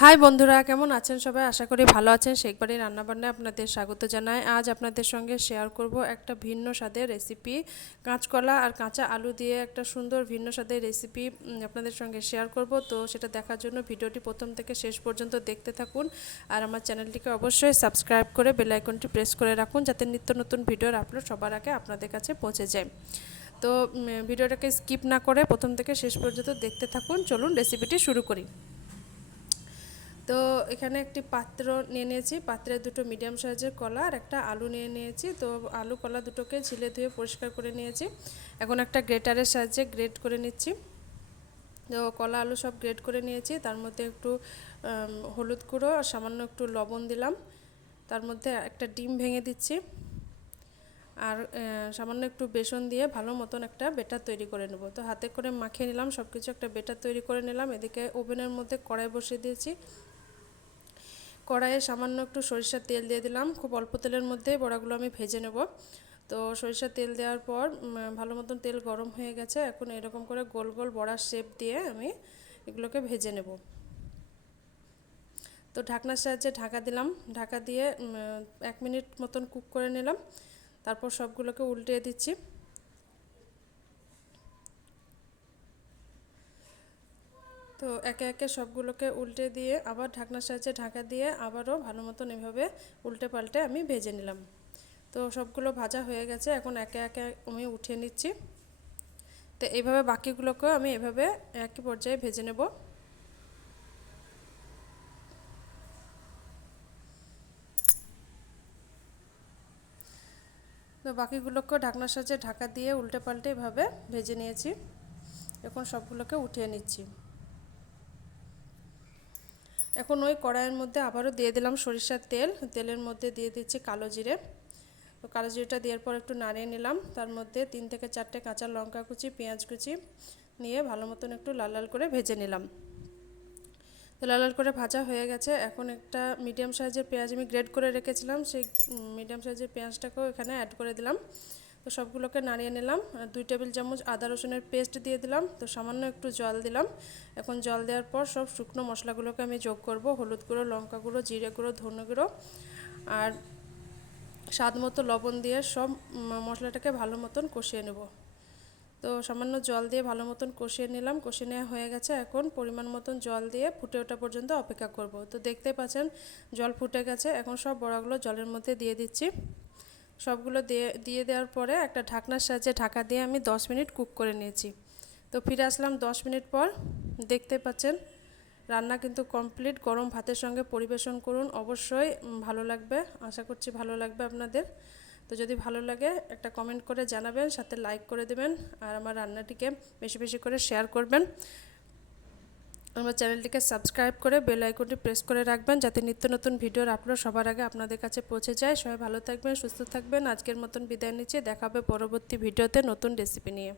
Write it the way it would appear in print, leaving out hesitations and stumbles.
High বন্ধুরা, কেমন আছেন সবাই? আশা করি ভালো আছেন। শেখ বাড়ির রান্নাবান্নায় আপনাদের স্বাগত জানাই। আজ আপনাদের সঙ্গে শেয়ার করব একটা ভিন্ন স্বাদের রেসিপি। কাঁচকলা আর কাঁচা আলু দিয়ে একটা সুন্দর ভিন্ন স্বাদের রেসিপি আপনাদের সঙ্গে শেয়ার করব। তো সেটা দেখার জন্য ভিডিওটি প্রথম থেকে শেষ পর্যন্ত দেখতে থাকুন। আর আমার চ্যানেলটিকে অবশ্যই সাবস্ক্রাইব করে বেল আইকনটি প্রেস করে রাখুন, যাতে নিত্য নতুন ভিডিওর আপলোড সবার আগে আপনাদের কাছে পৌঁছে যায়। তো ভিডিওটাকে স্কিপ না করে প্রথম থেকে শেষ পর্যন্ত দেখতে থাকুন। চলুন রেসিপিটি শুরু করি। তো এখানে একটি পাত্র নিয়ে নিয়েছি, পাত্রে দুটো মিডিয়াম সাইজের কলা আর একটা আলু নিয়ে নিয়েছি। তো আলু কলা দুটোকে ছিলে ধুয়ে পরিষ্কার করে নিয়েছি। এখন একটা গ্রেটারের সাহায্যে গ্রেট করে নিচ্ছি। তো কলা আলু সব গ্রেট করে নিয়েছি। তার মধ্যে একটু হলুদ গুঁড়ো আর সামান্য একটু লবণ দিলাম। তার মধ্যে একটা ডিম ভেঙে দিচ্ছি আর সামান্য একটু বেসন দিয়ে ভালো মতন একটা বেটার তৈরি করে নেব। তো হাতে করে মাখিয়ে নিলাম সব কিছু, একটা বেটার তৈরি করে নিলাম। এদিকে ওভেনের মধ্যে কড়াই বসিয়ে দিয়েছি। কড়াইয়ে সামান্য একটু সরিষার তেল দিয়ে দিলাম। খুব অল্প তেলের মধ্যে বড়াগুলো আমি ভেজে নেব। তো সরিষার তেল দেওয়ার পর ভালো মতন তেল গরম হয়ে গেছে। এখন এরকম করে গোল গোল বড়ার শেপ দিয়ে আমি এগুলোকে ভেজে নেব। তো ঢাকনার সাহায্যে ঢাকা দিলাম। ঢাকা দিয়ে 1 মিনিট মতন কুক করে নিলাম। তারপর সবগুলোকে উল্টিয়ে দিচ্ছি। তো একে একে সবগুলোকে উল্টে দিয়ে আবার ঢাকনার সাহায্যে ঢাকা দিয়ে আবারও ভালো মতন এভাবে উল্টে পাল্টে আমি ভেজে নিলাম। তো সবগুলো ভাজা হয়ে গেছে। এখন একে একে আমি উঠিয়ে নিচ্ছি। তো এইভাবে বাকিগুলোকেও আমি এভাবে একই পর্যায়ে ভেজে নেব। তো বাকিগুলোকেও ঢাকনার সাহায্যে ঢাকা দিয়ে উল্টে পাল্টে এভাবে ভেজে নিয়েছি। এখন সবগুলোকে উঠিয়ে নিচ্ছি। এখন ওই কড়াইয়ের মধ্যে আবারও দিয়ে দিলাম সরিষার তেল। তেলের মধ্যে দিয়ে দিচ্ছি কালো জিরে। তো কালো জিরেটা দেওয়ার পর একটু নাড়িয়ে নিলাম। তার মধ্যে 3 থেকে 4টে কাঁচা লঙ্কা কুচি, পেঁয়াজ কুচি নিয়ে ভালো মতন একটু লাল লাল করে ভেজে নিলাম। তো লাল লাল করে ভাজা হয়ে গেছে। এখন একটা মিডিয়াম সাইজের পেঁয়াজ আমি গ্রেড করে রেখেছিলাম, সেই মিডিয়াম সাইজের পেঁয়াজটাকেও এখানে অ্যাড করে দিলাম। তো সবগুলোকে নাড়িয়ে নিলাম। 2 টেবিল চামচ আদা রসুনের পেস্ট দিয়ে দিলাম। তো সামান্য একটু জল দিলাম। এখন জল দেওয়ার পর সব শুকনো মশলাগুলোকে আমি যোগ করব। হলুদ গুঁড়ো, লঙ্কা গুঁড়ো, জিরে গুঁড়ো, ধনে গুঁড়ো আর স্বাদ মতো লবণ দিয়ে সব মশলাটাকে ভালো মতন কষিয়ে নেব। তো সামান্য জল দিয়ে ভালো মতন কষিয়ে নিলাম। কষিয়ে নেওয়া হয়ে গেছে। এখন পরিমাণ মতন জল দিয়ে ফুটে ওঠা পর্যন্ত অপেক্ষা করব। তো দেখতে পাচ্ছেন জল ফুটে গেছে। এখন সব বড়াগুলো জলের মধ্যে দিয়ে দিচ্ছি। সবগুলো দিয়ে দেওয়ার পরে একটা ঢাকনার সাহায্যে ঢাকা দিয়ে আমি 10 মিনিট কুক করে নিয়েছি। তো ফিরে আসলাম 10 মিনিট পর। দেখতে পাচ্ছেন রান্না কিন্তু কমপ্লিট। গরম ভাতের সঙ্গে পরিবেশন করুন, অবশ্যই ভালো লাগবে। আশা করছি ভালো লাগবে আপনাদের। তো যদি ভালো লাগে একটা কমেন্ট করে জানাবেন, সাথে লাইক করে দেবেন আর আমার রান্নাটিকে বেশি বেশি করে শেয়ার করবেন। আমার চ্যানেলটিকে সাবস্ক্রাইব করে বেল আইকনটি প্রেস করে রাখবেন, যাতে নিত্য নতুন ভিডিওর আপলোড সবার আগে আপনাদের কাছে পৌঁছে যায়। সবাই ভালো থাকবেন, সুস্থ থাকবেন। আজকের মতন বিদায় নিচ্ছি। দেখা হবে পরবর্তী ভিডিওতে নতুন রেসিপি নিয়ে।